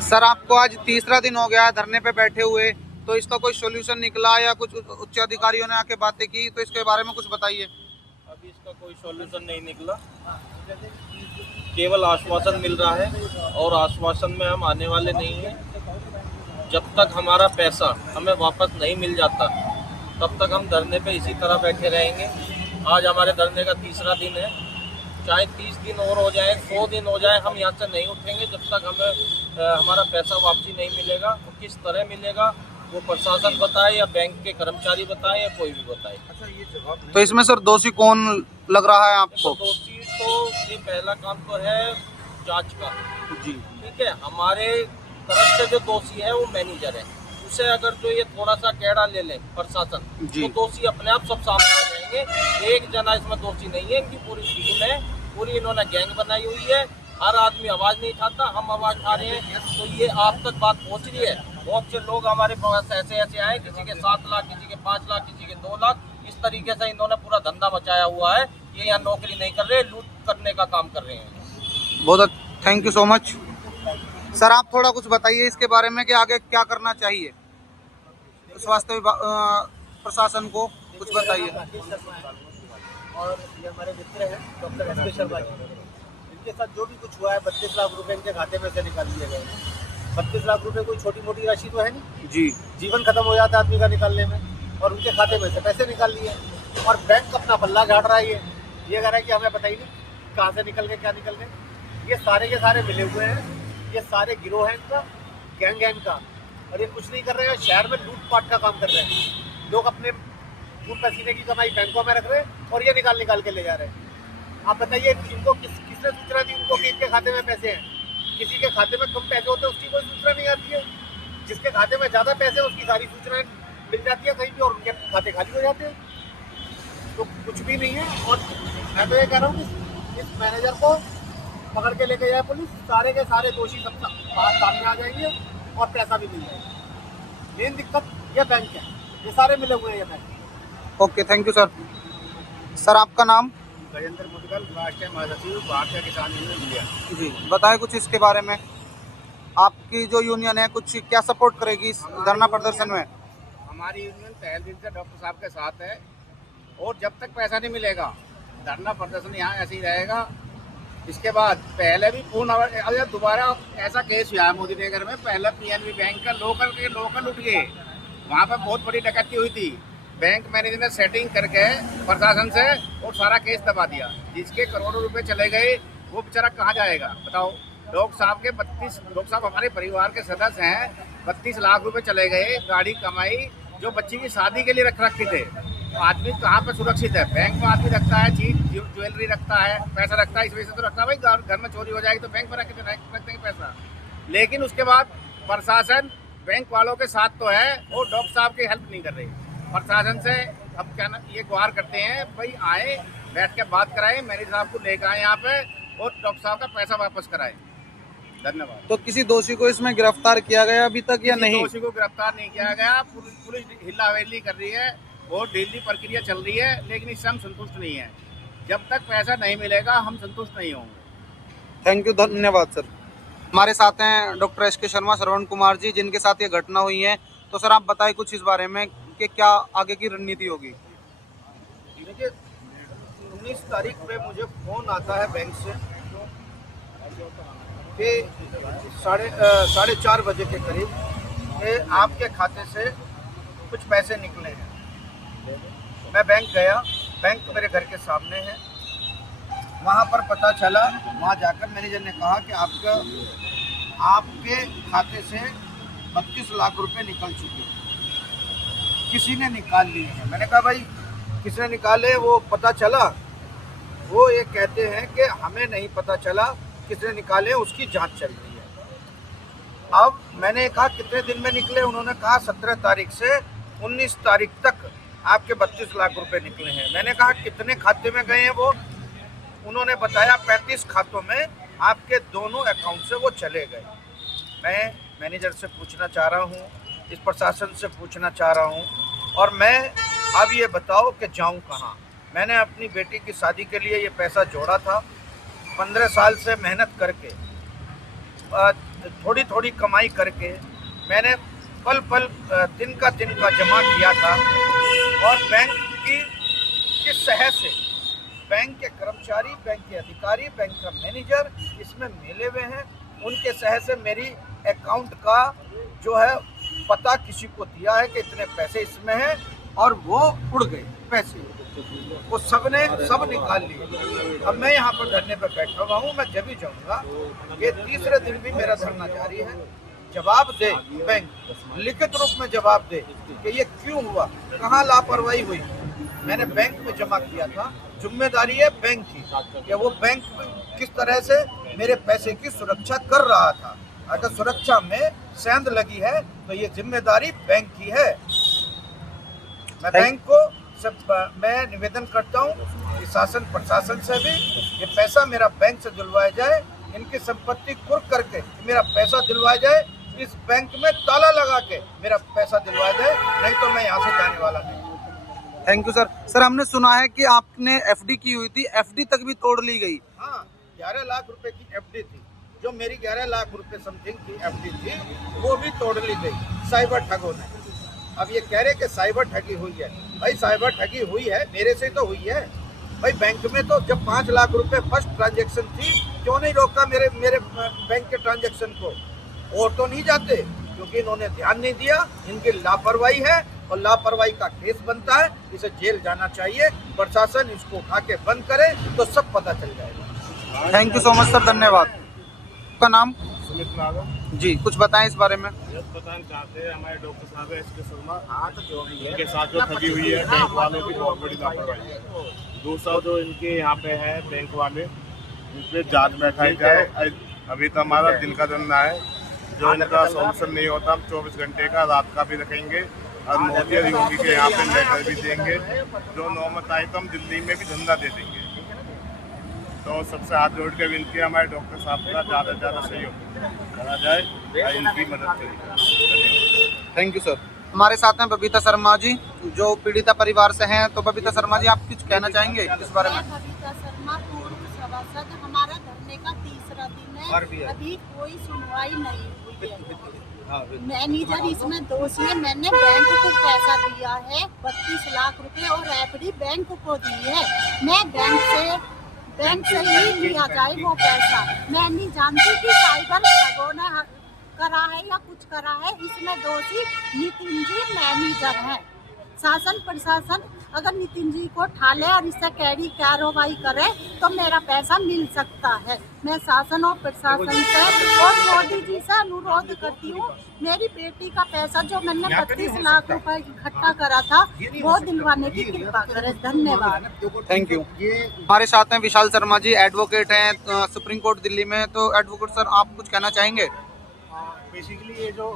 Sir, आपको आज तीसरा दिन हो गया धरने पे बैठे हुए, तो इसका कोई सोल्यूशन निकला या कुछ उच्च अधिकारियों ने आके बातें की, तो इसके बारे में कुछ बताइए। अभी इसका कोई सॉल्यूशन नहीं निकला, केवल आश्वासन मिल रहा है और आश्वासन में हम आने वाले नहीं हैं। जब तक हमारा पैसा हमें वापस नहीं मिल जाता तब तक हम धरने पे इसी तरह बैठे रहेंगे। आज हमारे धरने का तीसरा दिन है, चाहे 30 दिन और हो जाए, 100 दिन हो जाए, हम यहाँ से नहीं उठेंगे जब तक हमें हमारा पैसा वापसी नहीं मिलेगा। वो किस तरह मिलेगा वो प्रशासन बताए या बैंक के कर्मचारी बताए या कोई भी बताए। अच्छा, ये जवाब तो इसमें सर दोषी कौन लग रहा है आपको? दोषी तो ये पहला काम तो है जांच का जी, ठीक है। हमारे तरफ से जो दोषी है वो मैनेजर है, उसे अगर जो ये थोड़ा सा कैड़ा ले ले प्रशासन तो दोषी अपने आप सब सामने आ जाएंगे। एक जना इसमें दोषी नहीं है, इनकी पूरी टीम है, पूरी इन्होंने गैंग बनाई हुई है। हर आदमी आवाज नहीं उठाता, हम आवाज उठा रहे हैं तो ये आप तक बात पहुंच रही है। बहुत से लोग हमारे पास ऐसे आए, किसी के 7 लाख, किसी के 5 लाख, किसी के 2 लाख, इस तरीके से इन्होंने पूरा धंधा मचाया हुआ है। ये यहाँ नौकरी नहीं कर रहे, लूट करने का काम कर रहे हैं। बहुत thank you so much. Sir, आप थोड़ा कुछ बताइए इसके बारे में कि आगे क्या करना चाहिए, स्वास्थ्य प्रशासन को कुछ बताइए। और ये हमारे मित्र हैं डॉक्टर एस के शर्मा जी, इनके साथ जो भी कुछ हुआ है 32 लाख रुपए इनके खाते में से निकाल दिए गए। 32 लाख रुपए कोई छोटी मोटी राशि तो है नहीं जी, जीवन खत्म हो जाता है आदमी का निकालने में, और उनके खाते में से पैसे निकाल लिए। और बैंक अपना पल्ला झाड़ रहा है, ये कह रहा है कि हमें पता ही नहीं कहाँ से निकल गए क्या निकल गए। ये सारे के सारे मिले हुए हैं, ये सारे गिरोह हैं इनका, गैंग का, और ये कुछ नहीं कर रहे हैं, शहर में लूटपाट का काम कर रहे हैं। लोग अपने खून पसीने की कमाई बैंकों में रख रहे हैं और ये निकाल के ले जा रहे हैं। आप बताइए इनको किसने सूचना दी उनको कि इनके खाते में पैसे हैं? किसी के खाते में कम पैसे होते हैं उसकी कोई सूचना नहीं आती है, जिसके खाते में ज़्यादा पैसे हैं उसकी सारी सूचनाएं मिल जाती है कहीं भी, और उनके खाते खाली हो जाते हैं। तो कुछ भी नहीं है। और मैं तो ये कह रहा हूँ कि इस मैनेजर को पकड़ के लेके जाए पुलिस, सारे के सारे दोषी सब सामने आ जाएंगे और पैसा भी मिल जाएगा। मेन दिक्कत ये बैंक है, ये सारे मिले हुए हैं ये bank. Okay, thank you sir. Sir, आपका नाम? गजेंद्र मुदगल, राष्ट्रीय महासचिव भारतीय किसान यूनियन इंडिया। जी, बताएं कुछ इसके बारे में। आपकी जो यूनियन है कुछ क्या सपोर्ट करेगी इस धरना प्रदर्शन में? हमारी यूनियन पहले दिन से डॉक्टर साहब के साथ है, और जब तक पैसा नहीं मिलेगा धरना प्रदर्शन यहाँ ऐसे ही रहेगा। इसके बाद पहले भी अगर दोबारा ऐसा केस हुआ है मोदी नगर में, पहले पीएनबी बैंक का लोकल उठ गए, वहाँ पर बहुत बड़ी डकैती हुई थी। बैंक मैनेजर ने सेटिंग करके प्रशासन से और सारा केस दबा दिया, जिसके करोड़ों रुपए चले गए। वो बेचारा कहाँ जाएगा बताओ? डॉक्टर साहब हमारे परिवार के सदस्य हैं, 32 लाख रुपए चले गए, गाड़ी कमाई जो बच्ची की शादी के लिए रखे थे। आदमी कहाँ पे सुरक्षित है? बैंक में आदमी रखता है, चीज ज्वेलरी रखता है, पैसा रखता है, इस वजह से तो रखता है भाई, घर में चोरी हो जाएगी तो बैंक में रख देंगे पैसा। लेकिन उसके बाद प्रशासन बैंक वालों के साथ तो है और डॉक्टर साहब की हेल्प नहीं कर रही। प्रशासन से अब क्या ये गुहार करते हैं भाई, आए बैठ के बात कराएं, मैनेजर साहब को लेकर आए यहाँ पे और डॉक्टर साहब का पैसा वापस कराएं। धन्यवाद। तो किसी दोषी को इसमें गिरफ्तार किया गया अभी तक या नहीं? दोषी को गिरफ्तार नहीं किया गया, पुलिस हिला हवेली कर रही है, बहुत ढीली प्रक्रिया चल रही है, लेकिन इससे हम संतुष्ट नहीं है। जब तक पैसा नहीं मिलेगा हम संतुष्ट नहीं होंगे। थैंक यू, धन्यवाद सर। हमारे साथ हैं डॉक्टर एस के शर्मा, श्रवण कुमार जी, जिनके साथ ये घटना हुई है। तो सर, आप बताएं कुछ इस बारे में कि क्या आगे की रणनीति होगी? देखिए, 19 तारीख में मुझे फ़ोन आता है बैंक से कि 4:30 बजे के करीब कि आपके खाते से कुछ पैसे निकले हैं। मैं बैंक गया, बैंक मेरे घर के सामने है। वहाँ पर पता चला, वहाँ जाकर मैनेजर ने कहा कि आपके खाते से 32 लाख रुपए निकल चुके हैं, किसी ने निकाल लिए हैं। मैंने कहा भाई किसने निकाले वो पता चला? वो ये कहते हैं कि हमें नहीं पता चला किसने निकाले, उसकी जांच चल रही है। अब मैंने कहा कितने दिन में निकले, उन्होंने कहा 17 तारीख से 19 तारीख तक आपके 32 लाख रुपए निकले हैं। मैंने कहा कितने खाते में गए हैं वो, उन्होंने बताया 35 खातों में आपके दोनों अकाउंट से वो चले गए। मैं मैनेजर से पूछना चाह रहा हूँ, इस प्रशासन से पूछना चाह रहा हूँ, और मैं अब ये बताओ कि जाऊँ कहाँ। मैंने अपनी बेटी की शादी के लिए ये पैसा जोड़ा था, 15 साल से मेहनत करके, थोड़ी थोड़ी कमाई करके मैंने पल पल दिन का जमा किया था। और बैंक की सहाय से बैंक के कर्मचारी, बैंक के अधिकारी, बैंक का मैनेजर इसमें मिले हुए हैं। उनके सहाय से मेरी अकाउंट का जो है पता किसी को दिया है कि इतने पैसे इसमें हैं, और वो उड़ गए पैसे, वो सब निकाल लिए। अब मैं यहाँ पर धरने पर बैठा हुआ हूँ, मैं जब भी जाऊँगा, ये तीसरे दिन भी मेरा धरना जारी है। जवाब दे बैंक, लिखित रूप में जवाब दे कि ये क्यों हुआ, कहाँ लापरवाही हुई। मैंने बैंक में जमा किया था, जिम्मेदारी है बैंक की कि वो बैंक किस तरह से मेरे पैसे की सुरक्षा कर रहा था। अगर सुरक्षा में सेंध लगी है तो ये जिम्मेदारी बैंक की है। मैं बैंक को मैं निवेदन करता हूँ कि शासन प्रशासन से भी ये पैसा मेरा बैंक से दिलवाया जाए, इनकी संपत्ति कुर्क करके मेरा पैसा दिलवाया जाए, इस बैंक में ताला लगा के मेरा पैसा दिलवाया जाए, नहीं तो मैं यहाँ से जाने वाला नहीं। Thank you sir. सर हमने सुना है कि आपने एफडी की हुई थी, एफडी तक भी तोड़ ली गई। हाँ, 11 लाख रुपए की एफडी थी, जो मेरी 11 लाख रुपए समथिंग की एफडी थी, वो भी तोड़ ली गई साइबर ठगों ने। अब ये कह रहे कि साइबर ठगी हुई है। भाई साइबर ठगी हुई है, मेरे से तो हुई है। भाई बैंक में तो जब 5 लाख रुपए फर्स्ट ट्रांजैक्शन थी, क्यों नहीं रोका मेरे बैंक के ट्रांजैक्शन को? और तो नहीं जाते, क्योंकि इन्होंने ध्यान नहीं दिया। इनकी लापरवाही है और लापरवाही का केस बनता है, इसे जेल जाना चाहिए। प्रशासन इसको उठा के बंद करे तो सब पता चल जाएगा। Thank you so much sir, धन्यवाद। आपका नाम? सुमित नागर जी, कुछ बताएं इस बारे में। बताना चाहते हैं, हमारे डॉक्टर साहब है SK शर्मा, इनके साथ जो ठगी हुई है बैंक वालों की बहुत बड़ी लापरवाही है। दूसरा जो इनके यहाँ पे है बैंक वाले, इन पे जांच बैठाई जाए। अभी तो हमारा दिन का धंधा है, जो इनका सोल्यूशन नहीं होता हम 24 घंटे का रात का भी रखेंगे, और मोदी और योगी के यहाँ पे लेटर भी देंगे। जो नौमत आई तो हम दिल्ली में भी धंधा दे देंगे। तो सबसे हाथ जोड़ के विनती है हमारे डॉक्टर साहब का ज़्यादा से ज़्यादा सहयोग करा जाए और इनकी मदद करें। Thank you sir. हमारे साथ हैं बबीता शर्मा जी, जो पीड़िता परिवार से हैं। तो बबीता शर्मा जी, आप कुछ कहना चाहेंगे इस बारे में? बबीता शर्मा, पूर्व सभासद। हमारा धरने का तीसरा दिन है, अभी कोई सुनवाई नहीं हुई है। मैनेजर इसमें दोषी है। मैंने बैंक को पैसा दिया है 32 लाख रुपए, और एफडी बैंक को दी है। मैं बैंक से ही लिया जाए वो पैसा। मैं नहीं जानती कि साइबर ठगों ने करा है या कुछ करा है। इसमें दोषी नितिन जी मैनेजर हैं। शासन प्रशासन अगर नितिन जी को ठाले और इससे कड़ी कार्रवाई करे तो मेरा पैसा मिल सकता है। मैं शासन और प्रशासन से और मोदी जी से अनुरोध करती हूँ, मेरी बेटी का पैसा जो मैंने 32 लाख रुपए इकट्ठा करा था वो दिलवाने की कृपा करें। धन्यवाद। Thank you. हमारे साथ हैं विशाल शर्मा जी, एडवोकेट हैं सुप्रीम कोर्ट दिल्ली में। तो एडवोकेट सर, आप कुछ कहना चाहेंगे? बेसिकली ये जो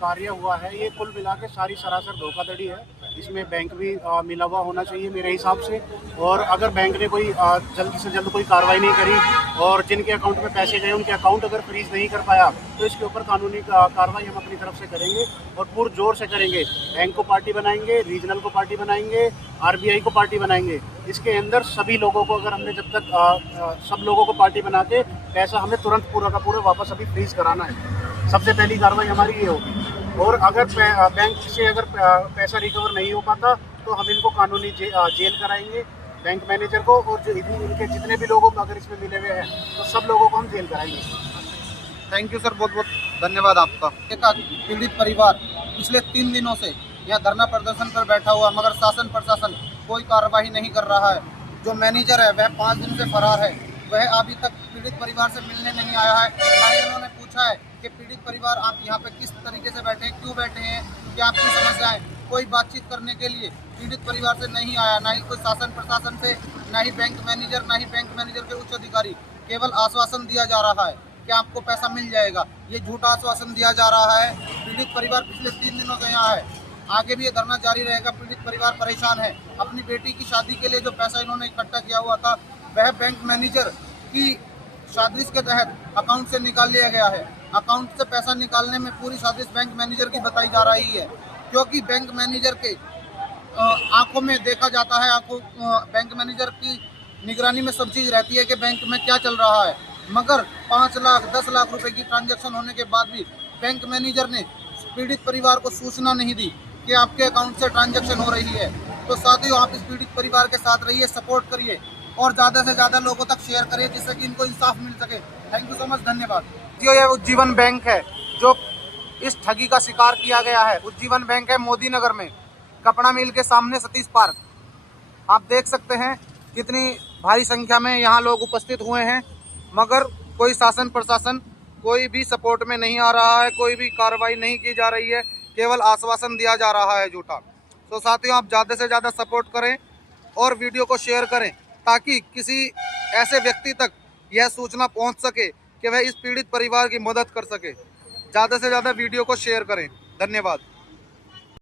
कार्य हुआ है, ये कुल मिला के सारी सरासर धोखाधड़ी है। इसमें बैंक भी मिला हुआ होना चाहिए मेरे हिसाब से। और अगर बैंक ने कोई जल्द से जल्द कोई कार्रवाई नहीं करी और जिनके अकाउंट में पैसे गए उनके अकाउंट अगर फ्रीज नहीं कर पाया, तो इसके ऊपर कानूनी कार्रवाई हम अपनी तरफ से करेंगे और पूरे जोर से करेंगे। बैंक को पार्टी बनाएंगे, रीजनल को पार्टी बनाएंगे, RBI को पार्टी बनाएंगे। इसके अंदर सभी लोगों को, अगर हमने जब तक सब लोगों को पार्टी बना के पैसा हमें तुरंत पूरा का पूरा वापस अभी फ्रीज कराना है। सबसे पहली कार्रवाई हमारी ये होगी। और अगर बैंक से अगर पैसा रिकवर नहीं हो पाता तो हम इनको कानूनी जेल कराएंगे, बैंक मैनेजर को, और जो इनके जितने भी लोगों को अगर इसमें मिले हुए हैं तो सब लोगों को हम जेल कराएंगे। थैंक यू सर, बहुत बहुत धन्यवाद आपका। एक पीड़ित परिवार पिछले 3 दिनों से यहाँ धरना प्रदर्शन पर बैठा हुआ, मगर शासन प्रशासन कोई कार्रवाई नहीं कर रहा है। जो मैनेजर है वह 5 दिन से फरार है, वह अभी तक पीड़ित परिवार से मिलने नहीं आया है। ना ही उन्होंने पूछा है कि पीड़ित परिवार आप यहाँ पे किस तरीके से बैठे हैं, क्यों बैठे हैं, क्या आपकी समस्याएं। कोई बातचीत करने के लिए पीड़ित परिवार से नहीं आया, ना ही कोई शासन प्रशासन से, ना ही बैंक मैनेजर के उच्च अधिकारी। केवल आश्वासन दिया जा रहा है कि आपको पैसा मिल जाएगा। ये झूठा आश्वासन दिया जा रहा है। पीड़ित परिवार पिछले 3 दिनों से यहाँ है, आगे भी ये धरना जारी रहेगा। पीड़ित परिवार परेशान है। अपनी बेटी की शादी के लिए जो पैसा इन्होंने इकट्ठा किया हुआ था वह बैंक मैनेजर की साजिश के तहत अकाउंट से निकाल लिया गया है। अकाउंट से पैसा निकालने में पूरी साजिश बैंक मैनेजर की बताई जा रही है, क्योंकि बैंक मैनेजर के आंखों में देखा जाता है, बैंक मैनेजर की निगरानी में सब चीज़ रहती है कि बैंक में क्या चल रहा है। मगर 5 लाख 10 लाख रुपए की ट्रांजैक्शन होने के बाद भी बैंक मैनेजर ने पीड़ित परिवार को सूचना नहीं दी कि आपके अकाउंट से ट्रांजैक्शन हो रही है। तो साथियों, आप इस पीड़ित परिवार के साथ रहिए, सपोर्ट करिए और ज़्यादा से ज़्यादा लोगों तक शेयर करिए, जिससे कि इनको इंसाफ मिल सके। थैंक यू सो मच, धन्यवाद। जो यह उज्जीवन बैंक है जो इस ठगी का शिकार किया गया है, उज्जीवन बैंक है मोदी नगर में, कपड़ा मिल के सामने सतीश पार्क। आप देख सकते हैं कितनी भारी संख्या में यहाँ लोग उपस्थित हुए हैं, मगर कोई शासन प्रशासन कोई भी सपोर्ट में नहीं आ रहा है, कोई भी कार्रवाई नहीं की जा रही है, केवल आश्वासन दिया जा रहा है झूठा। तो साथियों, आप ज़्यादा से ज़्यादा सपोर्ट करें और वीडियो को शेयर करें, ताकि किसी ऐसे व्यक्ति तक यह सूचना पहुंच सके कि वह इस पीड़ित परिवार की मदद कर सके। ज़्यादा से ज़्यादा वीडियो को शेयर करें। धन्यवाद।